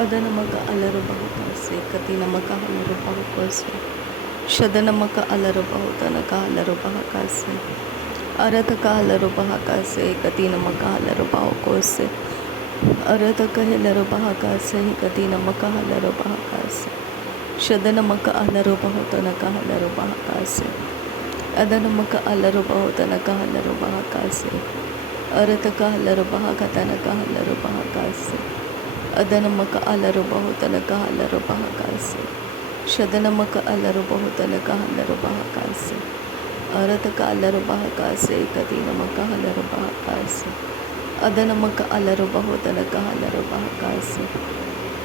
Adanamaka alarabahakase, Katinamaka halarabahakose, Shadanamaka alarabahutana halarabahakase, Arataka halarabahakase, Katinamaka halarabahakose, Arataka halarabahakase, Katinamaka halarabahakase, Shadanamaka alarabahutana halarabahakase, Adanamaka alarabahutana halarabahakase, Arataka halarabahakatana halarabahakase, Adanamaka alarabahutana halarabahakase, Shadanamaka alarabahutana halarabahakase, Arataka alarabahakase, Katinamaka halarabahakase, Adanamaka alarabahutana halarabahakase,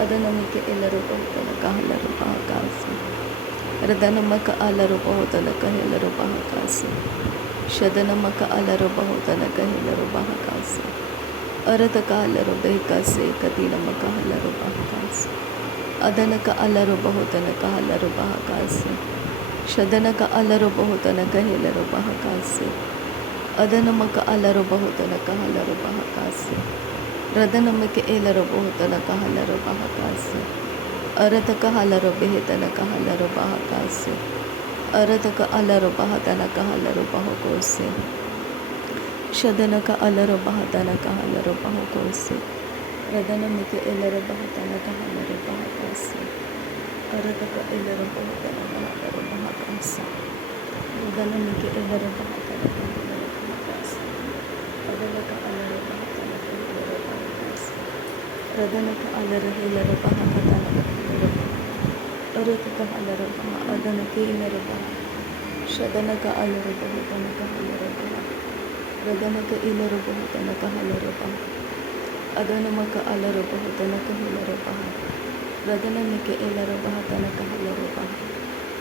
Adanamika ilarabahutana halarabahakase, Radanamaka alarabahutana halarabahakase, Shadanamaka alarabahutana halarabahakase, Arataka alarabahakase, Katinamaka halarabahakase, Adanaka alarabahutana halarabahakase, Shadanaka alarabahutana halarabahakase, Adanamaka alarabahutana halarabahakase, Radanamaka ilarabahutana halarabahakase, Arataka halarabahitana halarabahakase, Arataka alarabahatana halarabahakose, Shadanaka alarabahatana halarabahakose, Radanamika ilarabahatana halarabahakase, Arataka ilarabahatana halarabahakase, Radanamika ilarabahatana halarabahakase, Adanaka alarabahatana halarabahakase, Radanaka alarabahatana halarabahakase, Arataka alarabaha, Adanaka ilarabaha, Shadanaka alarabahatana halarabaha, Radanaka ilarabahatana halarabaha, Adanamaka alarabahutana halarabaha, Radanamika ilarabahatana halarabaha,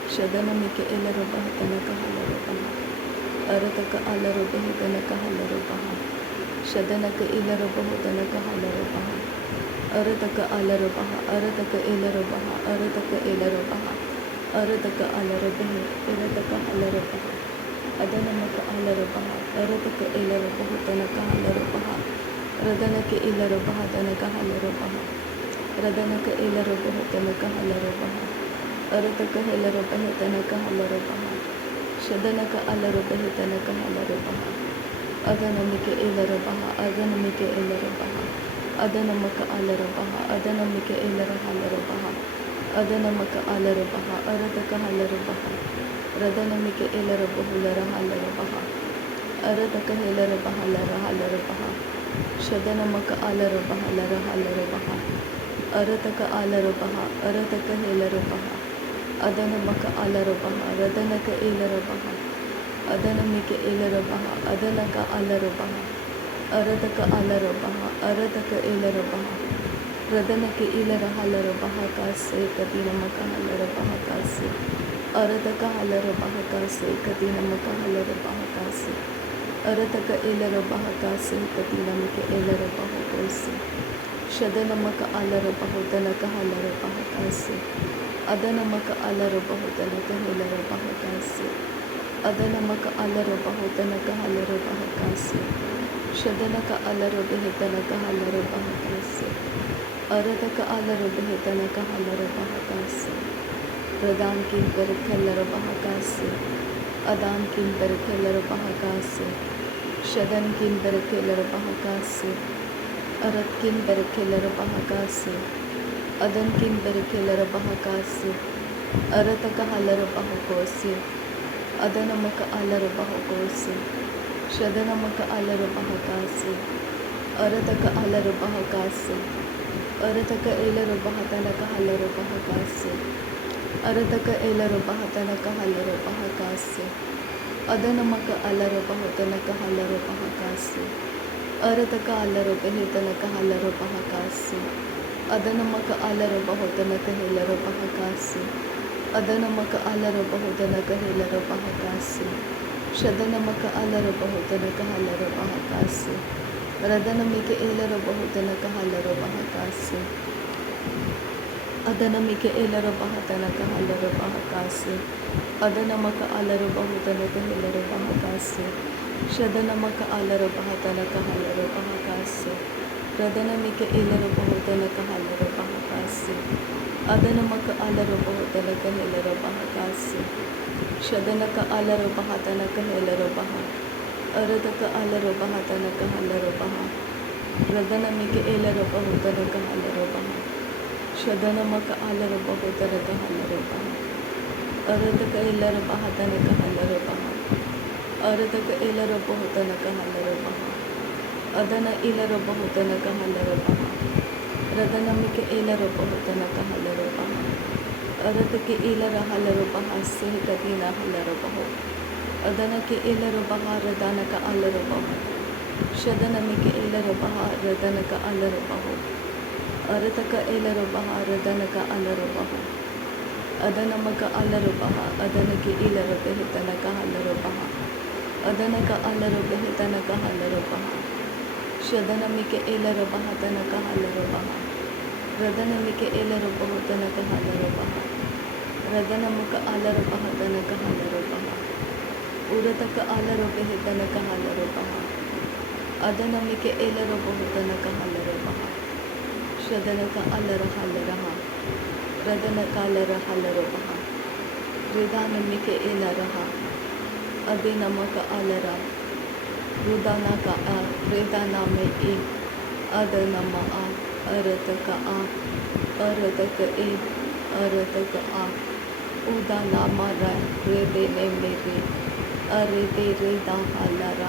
Shadanamika ilarabahatana halarabaha, Arataka alarabahatana halarabaha, Shadanaka ilarabahatana halarabaha, Arataka alarabaha, Arataka ilarabaha, Arataka ilarabaha, Arataka alarabaha, Arataka alarabaha, Adanamaka alarabaha, Arataka ilarabahatana halarabaha, Radanaka ilarabahatana halarabaha, Radanaka ilarabahatana halarabaha, Arataka ilarabahatana halarabaha, Shadanaka alarabahatana halarabaha, Adanamika ilarabaha, Adanamika ilarabaha, Adanamaka alarabaha, Adanamika ilarahalarabaha, Adanamaka alarabaha, Arataka halarabaha, Radanamika ilarabahularahalabaha, Arataka ilarabahalarahalarabaha, Shadanamaka alarabahalarahalarabaha, Arataka alarabaha, Arataka ilarabaha, Adanamaka alarabaha, Radanaka ilarabaha, Adanamika ilarabaha, Adanaka alarabaha, Arataka alarabaha, Arataka ilarabaha, Radanaka ilarahalarabaha kase, Katinamaka halarabaha kase, Arataka halarabaha kase, Katinamaka halarabaha kase, Arataka ilarabaha kase, Katinamika ilarabaha kase, Shadanamaka alarabahutanaka halarabaha kase, Adanamaka alarabahutanaka halarabaha kase, Adanamaka alarabahutanaka halarabaha kase, Shadanaka alarabahitanaka halarabaha kase, Arataka alarabahitanaka halarabaha kase, Radan kin berkelarabaha kase, Adan kin berkelarabaha kase, Shadan kin berkelarabaha kase, Arat kin berkelarabaha kase, Adan kin berkelarabaha kase, Arataka halarabaha kose, Adanamaka alarabaha kose, Shadanamaka alarabaha kase, Arataka alarabaha kase, Arataka ilarabahatanaka halarabaha kase, Arataka ilarabahatanaka halarabaha kase, Adanamaka alarabahatanaka halarabaha kase, Arataka alarabahitanaka halarabaha kase, Adanamaka alarabahatanaka halarabaha kase, Adanamaka alarabahatanaka halarabaha kase, Shadanamaka alarabahatanaka halarabaha kase, Radanamika ilarabahatanaka halarabaha kase, Adanamika ilarabahatanaka halarabaha kase, Adanamaka alarabahatanaka halarabaha kase, Shadanamaka alarabahatanaka halarabaha kase, Radanamika ilarabahatanaka halarabaha ಅದನಮಕ ಅಲರು ಬಹುತನಕ ಹೆಲರು ಬಹಕಾಸೆ ಶದನಕ ಅಲರು ಬಹತನಕ ಹೆಲರು ಬಹ ಅರದಕ ಅಲರು ಬಹತನಕ ಹಲರು ಬಹ ರದನಮಿಗೆ ಏಲರು ಬಹುತನಕ ಹಲರು ಬಹ ಶದನಮಕ ಅಲರು ಬಹುತನಕ ಹಲರು ಬಹ ಅರದಕ ಎಲ್ಲರ ಬಹತನಕ ಹಲರು ಬಹ ಅರದಕ ಎಲ್ಲರ ಬಹುತನಕ ಹಲರು ಬಹ ಅದನ ಇಲರು ಬಹುತನಕ ಹಲರು ಬಹ ರದನಮಿಗೆ ಏಲರು ಬಹುತನಕ ಹಲರು ಬಹ ಅರದಕ್ಕೆ ಇಲರ ಹಲರು ಬಹ ಸೇಹಕದಿನ ಹಲರು ಬಹ ಅದನಕ್ಕೆ ಏಲರು ಬಹ ರದನಕ ಅಲರು ಬಹ ಶದನಮಿಗೆ ಏಲರು ಬಹ ರದನಕ ಅಲರು ಬಹ ಅರದಕ ಏಲರು ಬಹ ರದನಕ ಅಲರು ಬಹ ಅದನಮಕ ಅಲರು ಬಹ ಅದನಕ್ಕೆ ಇಲರು ಬೆಹಿತನಕ ಹಲರು ಬಹ ಅದನಕ ಅಲರು ಬೆಹಿತನಕ ಹಲರು ಬಹ ಶದನಮಿಗೆ ಏಲರು ಬಹ ತನಕ ಹಲರು ಬಹ ರದನಮಿಗೆ ಏಲರು ಬಹುತನಕ ಹಲರು ಬಹ ರದನಮುಕ ಅಲರು ಬಹ ತನಕ ಹಲರು ಬಹ ಉರತಕ ಅಲರು ಬೆಹಿತನಕ ಹಲರು ಬಹ ಅದನಮಿಗೆ ಏಲರು ಬಹುತನಕ ಹಲರು ಬಹ ಶದನಕ ಅಲರ ಹಲರಹ ರದನಕ ಅಲರ ಹಲರು ಬಹ ರಿದಾನಮಿಗೆ ಏಲರಹ ಅದಿನಮಕ ಅಲರ ರುದಾನಕ ಅ ರೇದಾನಮೆ ಇ ಅದನಮ ಅ ಅರತಕ ಅ ಅರತಕ ಎ ಅರತಕ ಅ ಉದಾನಮರ ರೇದೇನೆ ಮೇರೆ ಅರೆದೆ ರೇದಾ ಹಲರ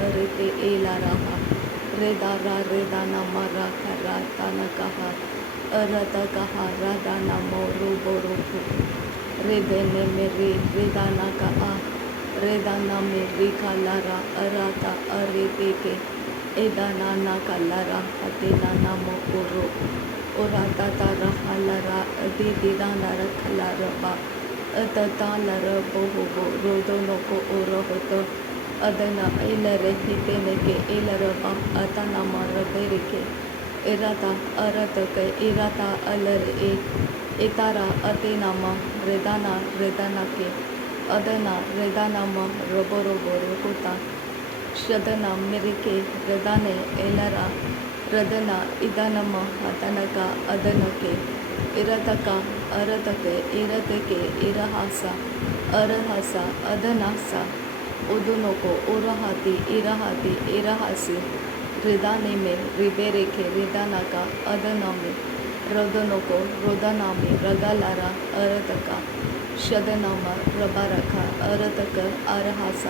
ಅರೆದೆ ಏಲರಹ ರೇದಾರ ರೇದಾನಮರ ಖರ ತನಕಹ ಅರತಕಹ ರದಾನಮೋ ರೂಬೋರುಹು ರೇದೇನೆ ಮೇರೆ ರೇದಾನಕ ಅ ರೇದಾನಮೆ ರಿಕಲರ ಅರತ ಅರೆದೇಗೆ ಎದಾನಾನ ಕಲರ ಅದೇನಾನಮ ಉರು ಉರತತರ ಹಲರ ಅದಿದಿದಾನರ ಕಲರ ಬ ಅತತಾಲರ ಬಹುಬು ರೋದನೊಕೊ ಉರಹುತ ಅದನ ಇಲರೆ ಹಿತೆನೆಗೆ ಇಲರ ಬ ಅತನಮರ ಬೆರಿಕೆ ಇರತ ಅರತಕ ಇರತ ಅಲರೆ ಎ ಇತರ ಅತೇನಮ ರೆದಾನ ರೆದನಕೆ ಅದನ ರೆದಾನಮ ರೊಬೊರೊಬೊರು ಹುತ ಶದನ ಮಿರಿಕೆ ರದಾನೆ ಎಲರ ರದನ ಇದನಮ ಹತನಕ ಅದನಕೆ ಇರತಕ ಅರತಕೆ ಇರತಕೆ ಇರಹಾಸ ಅರಹಸ ಅದನಸ ಉದುನೊಕೊ ಉರಹತಿ ಇರಹತಿ ಇರಹಸಿ ರಿದಾನೆಮೆ ರಿಬೆರೆಕೆ ರಿದಾನಕ ಅದನಮೆ ರೊದನೊಕೊ ರೊದನಾಮೆ ರಗಲರ ಅರತಕ ಶದನಮ ರಬರಕ ಅರತಕ ಅರಹಸ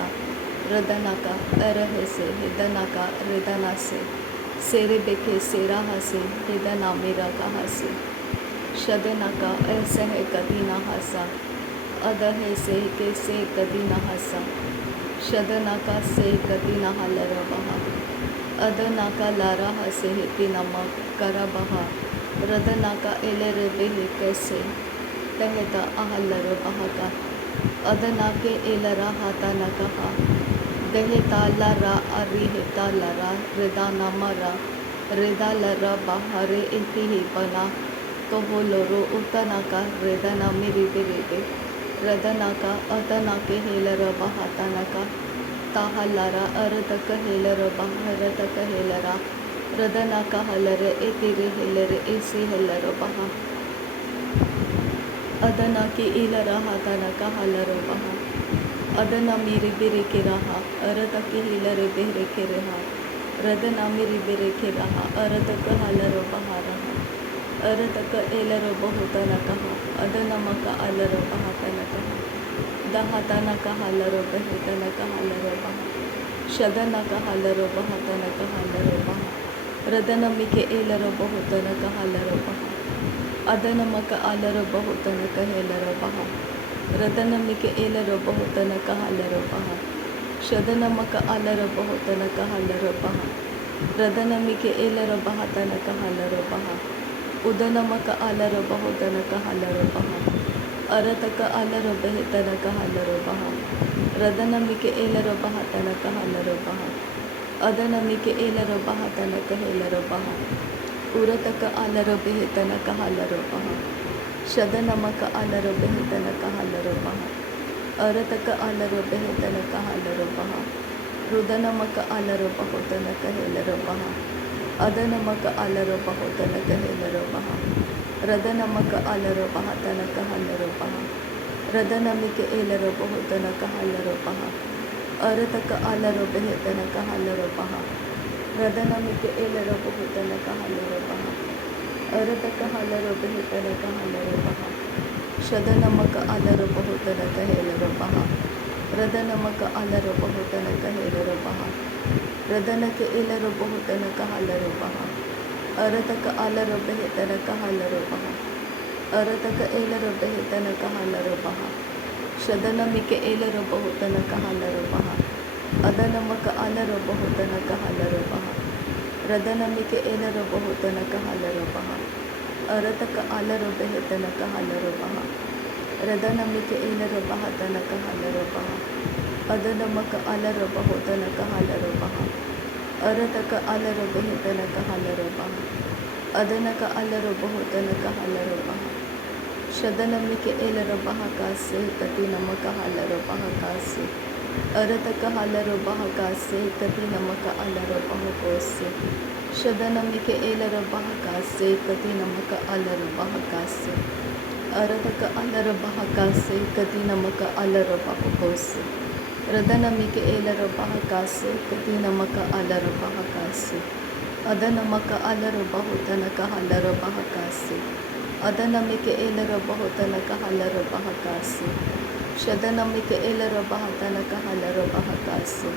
ರದನಕ ಅರಹೆಸೆ ಹಿದನಕ ರಿದನಸೆ ಸೇರೆಬೆಕೆ ಸೇರಹಸೆ ಹಿದನಾಮೆ ರಗಹಸೆ ಶದನಕ ಎಸೆಹೆ ಕದಿನ ಹಸ ಅದಹೆಸೆ ಕೆಸೆ ಕದಿನ ಹಸ ಶದನಕ ಸೆ ಕದಿನ ಹಲರ ಬಹ ಅದನಕ ಲರ ಹಸೆ ಹಿತಿನಮ ಕರಬಹ ರದನಕ ಎಲೆರೆ ಬೆಹೆ ಕೆಸೆ ತೆಹತ ಅಹಲ್ಲರ ಬಹಕ ಅದನಕೆ ಎಲರ ಹತನಕಹ ದೆಹೆತಾಲರ ಅರಿಹೆತಾಲರ ರೆದಾನಮರ ರೆದಾಲರ ಬಹರೆ ಎತಿಹಿ ಬನ ತೊಹೊಲೊರು ಉತನಕ ರೆದನ ಮಿರಿಬೆರೆದೆ ರದನಕ ಅತನಕೆ ಹೇಲರ ಬಹತನಕ ತಹಲ್ಲರ ಅರತಕ ಹೇಲರ ಬಹರತಕ ಹೇಲರ ರದನಕ ಹಲರೆ ಎತಿರೆ ಹೇಲರೆ ಎಸಿ ಹೆಲ್ಲರ ಬಹ ಅದನಕೆ ಇಲರ ಹತನಕ ಹಲರ ಬಹ ಅದನ ಮಿರಿ ಬೆರೆಕೆ ರಹ ಅರತಕೆ ಹಿಲರೆ ಬೆರೆಕೆ ರಹ ರದನ ಮಿರಿ ಬೆರೆಕೆ ರಹ ಅರತಕ ಹಲರ ಬಹರಹ ಅರತಕ ಎಲರ ಬಹುತನಕಹ ಅದನಮಕ ಅಲರ ಬಹತನಕಹ ದಹತನಕ ಹಲರ ಬಹಿತನಕ ಹಲರ ಬಹ ಶದನಕ ಹಲರ ಬಹತನಕ ಹಲರ ಬಹ ರದನಮಿಕೆ ಏಲರ ಬಹುತನಕ ಹಲರ ಬಹ ಅದನಮಕ ಅಲರ ಬಹುತನಕ ಹೇಲರ ಬಹ ರದನಮಿಕೆ ಏಲರ ಬಹುತನಕ ಹಲರ ಬಹ ಶದನಮಕ ಅಲರ ಬಹುತನಕ ಹಲರ ಬಹ ರದನಮಿಕೆ ಏಲರ ಬಹತನಕ ಹಲರ ಬಹ ಉದನಮಕ ಅಲರ ಬಹುತನಕ ಹಲರ ಬಹ ಅರತಕ ಅಲರ ಬೆಹಿತನಕ ಹಲರ ಬಹ ರದನಮಿಕೆ ಏಲರ ಬಹತನಕ ಹಲರ ಬಹ ಅದನಮಿಕೆ ಏಲರ ಬಹತನಕ ಹೇಲರ ಬಹ ಉರತಕ ಅಲರ ಬೆಹಿತನಕ ಹಲರ ಬಹ ಶದನಮಕ ಅಲರ ಬೆಹಿತನಕ ಹಲರ ಬಹ ಅರತಕ ಅಲರ ಬೆಹಿತನಕ ಹಲರ ಬಹ ರುದನಮಕ ಅಲರ ಬಹುತನಕ ಹೇಲರ ಬಹ ಅದನಮಕ ಅಲರ ಬಹುತನಕ ಹೇಲರ ಬಹ ರದನಮಕ ಅಲರಬಹ ತನಕ ಹಲರಬಹ ರದನಮಿಕೆ ಏಲರಬಹ ತನಕ ಹಲರಬಹ ಅರತಕ ಅಲರಬೆಹ ತನಕ ಹಲರಬಹ ರದನಮಿಕೆ ಏಲರಬಹ ತನಕ ಹಲರಬಹ ಅರತಕ ಹಲರಬೆಹ ತನಕ ಹಲರಬಹ ಶದನಮಕ ಅಲರಬಹ ತನಕ ಹೇಲರಬಹ ರದನಮಕ ಅಲರಬಹ ತನಕ ಹೇಲರಬಹ ರದನಕ್ಕೆ ಏಲರಬಹ ತನಕ ಹಲರಬಹ ಅರತಕ ಅಲರಬೆಹ ತನಕ ಹಲರಬಹ ಅರತಕ ಏಲರಬೆಹ ತನಕ ಹಲರಬಹ ಶದನಮಿಕೆ ಏಲರಬಹ ತನಕ ಹಲರಬಹ ಅದನಮಕ ಅಲರಬಹ ತನಕ ಹಲರಬಹ ರದನಮಿಕೆ ಏಲರಬಹ ತನಕ ಹಲರಬಹ ಅರತಕ ಅಲರಬೆಹ ತನಕ ಹಲರಬಹ ರದನಮಿಕೆ ಏಲರಬಹ ತನಕ ಹಲರಬಹ ಅದನಮಕ ಅಲರಬಹ ತನಕ ಹಲರಬಹ ಅರತಕ ಅಲರಬೆಹ ತನಕ ಹಲರಬಹ ಅದನಕ ಅಲರಬಹ ತನಕ ಹಲರಬಹ ಶದನಮಿಕೆ ಏಲರಬಹ ಕಾಸೆ ಕತಿ ನಮಕ ಹಲರಬಹ ಕಾಸೆ ಅರತಕ ಹಲರಬಹ ಕಾಸೆ ಕತಿ ನಮಕ ಅಲರಬಹ ಕೋಸೆ ಶದನಮಿಕೆ ಏಲರಬಹ ಕಾಸೆ ಕತಿ ನಮಕ ಅಲರಬಹ ಕಾಸೆ ಅರತಕ ಅಲರಬಹ ಕಾಸೆ ಕತಿ ನಮಕ ಅಲರಬಹ ಕೋಸೆ ರದನಮಿಕೆ ಏಲರಬಹ ಕಾಸೆ ಕತಿ ನಮಕ ಅಲರಬಹ ಕಾಸೆ ಅದನಮಕ ಅಲರಬಹ ತನಕ ಹಲರಬಹ ಕಾಸೆ ಅದನಮಿಕೆ ಏಲರಬಹ ತನಕ ಹಲರಬಹ ಕಾಸೆ ಶದನಮಿಕೆ ಏಲರಬಹ ತನಕ ಹಲರಬಹ ಕಾಸೆ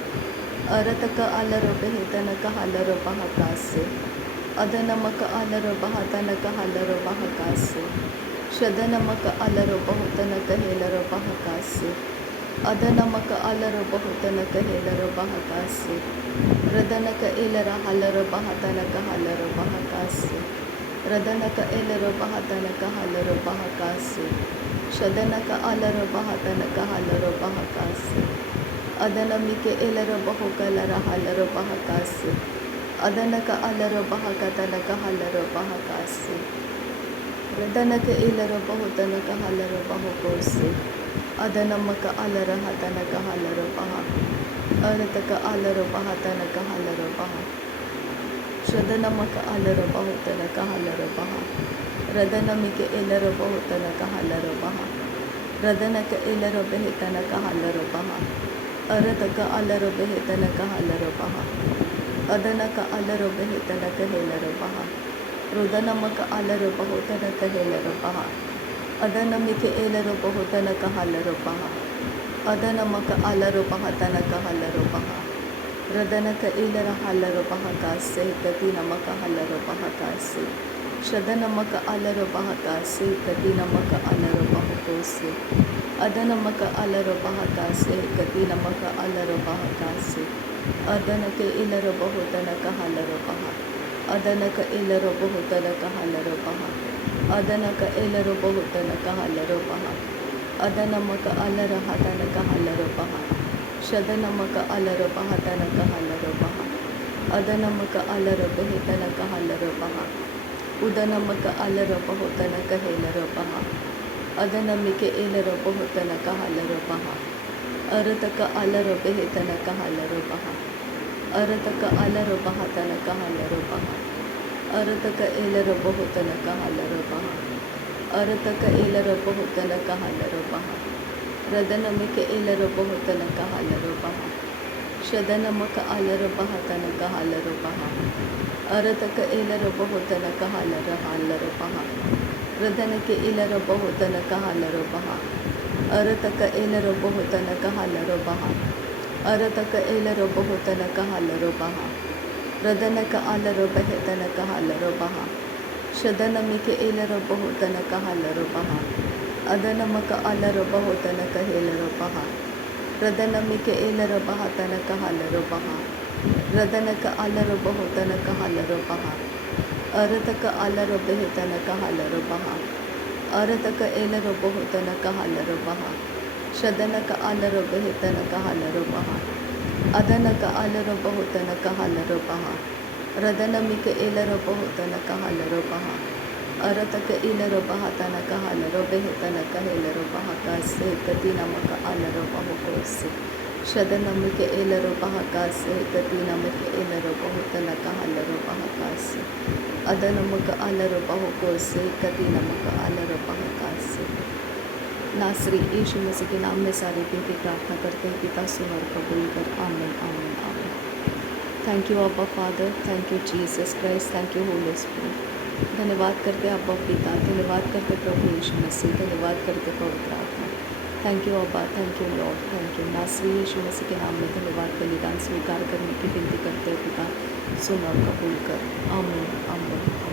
ಅರತಕ ಅಲರಬೆಹ ತನಕ ಹಲರಬಹ ಕಾಸೆ ಅದನಮಕ ಅಲರಬಹ ತನಕ ಹಲರಬಹ ಕಾಸೆ ಶದನಮಕ ಅಲರಬಹ ತನಕ ಹೇಲರಬಹ ಕಾಸೆ ಅದನಮಕ ಅಲರಬಹ ತನಕ ಹೇಲರಬಹ ಕಾಸೆ ರದನಕ ಏಲರ ಹಲರಬಹ ತನಕ ಹಲರಬಹ ಕಾಸೆ ರದನಕ ಏಲರಬಹ ತನಕ ಹಲರಬಹ ಕಾಸೆ ಶದನಕ ಅಲರಬಹ ತನಕ ಹಲರಬಹ ಕಾಸೆ ಅದನಮಿಕೆ ಏಲರಬಹ ಕಲರ ಹಲರಬಹ ಕಾಸೆ ಅದನಕ ಅಲರಬಹ ಕತನಕ ಹಲರಬಹ ಕಾಸೆ ರದನಕ ಏಲರಬಹ ತನಕ ಹಲರಬಹ ಕೋಸೆ ಅದನಮಕ ಅಲರಹ ತನಕ ಹಲರಬಹ ಅರತಕ ಅಲರಬಹ ತನಕ ಹಲರಬಹ ಶದನಮಕ ಅಲರಬಹ ತನಕ ಹಲರಬಹ ರದನಮಿಕೆ ಏಲರಬಹ ತನಕ ಹಲರಬಹ ರದನಕ ಏಲರಬೆಹ ತನಕ ಹಲರಬಹ ಅರತಕ ಅಲರಬೆಹ ತನಕ ಹಲರಬಹ ಅದನಕ ಅಲರಬೆಹ ತನಕ ಹೇಲರಬಹ ರುದನಮಕ ಅಲರಬಹ ತನಕ ಹೇಲರಬಹ ಅದನಮಿಕೆ ಏಲರಬಹ ತನಕ ಹಲರಬಹ ಅದನಮಕ ಅಲರಬಹ ತನಕ ಹಲರಬಹ ರದನಕ ಏಲರ ಹಲರಬಹ ಕಾಸೆ ಕತಿ ನಮಕ ಹಲರಬಹ ಕಾಸೆ ಶದನಮಕ ಅಲರಬಹ ಕಾಸೆ ಕತಿ ನಮಕ ಅಲರಬಹ ಕೋಸೆ ಅದನಮಕ ಅಲರಬಹ ಕಾಸೆ ಕತಿ ನಮಕ ಅಲರಬಹ ಕಾಸೆ ಅದನಕ ಏಲರಬಹ ತನಕ ಹಲರಬಹ ಅದನಕ ಏಲರಬಹ ತನಕ ಹಲರಬಹ ಅದನಕ ಏಲರಬಹ ತನಕ ಹಲರಬಹ ಅದನಮಕ ಅಲರಹ ತನಕ ಹಲರಬಹ ಶದನಮಕ ಅಲರಬಹ ತನಕ ಹಲರಬಹ ಅದನಮಕ ಅಲರಬೆಹ ತನಕ ಹಲರಬಹ ಉದನಮಕ ಅಲರಬಹ ತನಕ ಹೇಲರಬಹ ಅದನಮಿಕೆ ಏಲರಬಹ ತನಕ ಹಲರಬಹ ಅರತಕ ಅಲರಬೆಹ ತನಕ ಹಲರಬಹ ಅರತಕ ಅಲರಬಹ ತನಕ ಹಲರಬಹ ಅರತಕ ಏಲರಬಹ ತನಕ ಹಲರಬಹ ಅರತಕ ಏಲರಬಹ ತನಕ ಹಲರಬಹ ರದನಮಿಕೆ ಏಲರಬಹ ತನಕ ಹಲರಬಹ ಶದನಮಕ ಅಲರಬಹ ತನಕ ಹಲರಬಹ ಅರತಕ ಏಲರಬಹ ತನಕ ಹಲರಬಹ ರದನಕ್ಕೆ ಏಲರಬಹ ತನಕ ಹಲರಬಹ ಅರತಕ ಏಲರಬಹ ತನಕ ಹಲರಬಹ ಅರತಕ ಏಲರಬಹ ತನಕ ಹಲರಬಹ ರದನಕ ಅಲರಬೆಹ ತನಕ ಹಲರಬಹ ಶದನಮಿಕೆ ಏಲರಬಹ ತನಕ ಹಲರಬಹ ಅದನಮಕ ಅಲರಬಹ ತನಕ ಹೇಲರಬಹ ರದನಮಿಕೆ ಏಲರಬಹ ತನಕ ಹಲರಬಹ ರದನಕ ಅಲರಬಹ ತನಕ ಹಲರಬಹ ಅರತಕ ಅಲರಬೆಹ ತನಕ ಹಲರಬಹ ಅರತಕ ಏಲರಬಹ ತನಕ ಹಲರಬಹ ಶದನಕ ಅಲರಬೆಹ ತನಕ ಹಲರಬಹ ಅದನಕ ಅಲರಬಹ ತನಕ ಹಲರಬಹ ರದನಮಿಕೆ ಏಲರಬಹ ತನಕ ಹಲರಬಹ ಅರತಕ ಏಲರಬಹ ತನಕ ಹಲರಬೆಹ ತನಕ ಹೇಲರಬಹ ಕಾಸೆ ಕತಿ ನಮಕ ಅಲರಬಹ ಕೋಸೆ शदनमिके एलरोपहकासे कतिनमिके एलरोपहुतनक हलरोपहकासे अदनमक अलरोपहुकोसे कतिनमक अलरोपहकासे। नासरी यीशु मसीह के नाम में सारी विनती प्रार्थना करते हैं, पिता सुन और कबूल कर। आमीन आमीन आमीन। थैंक यू अब्बा father, thank you Jesus Christ, thank you Holi स्पिरिट। धन्यवाद करते अब्बा पिता, धन्यवाद करते प्रभु यीशु मसीह, धन्यवाद करते पवित्र आत्मा। थैंक यू अब्बा, thank you Lord, thank you. नासरी यीशु मसीह के नाम में धन्यवाद बलिदान स्वीकार करने की विनती करते हैं, पिता सुन और कबूल कर। आमीन आमीन।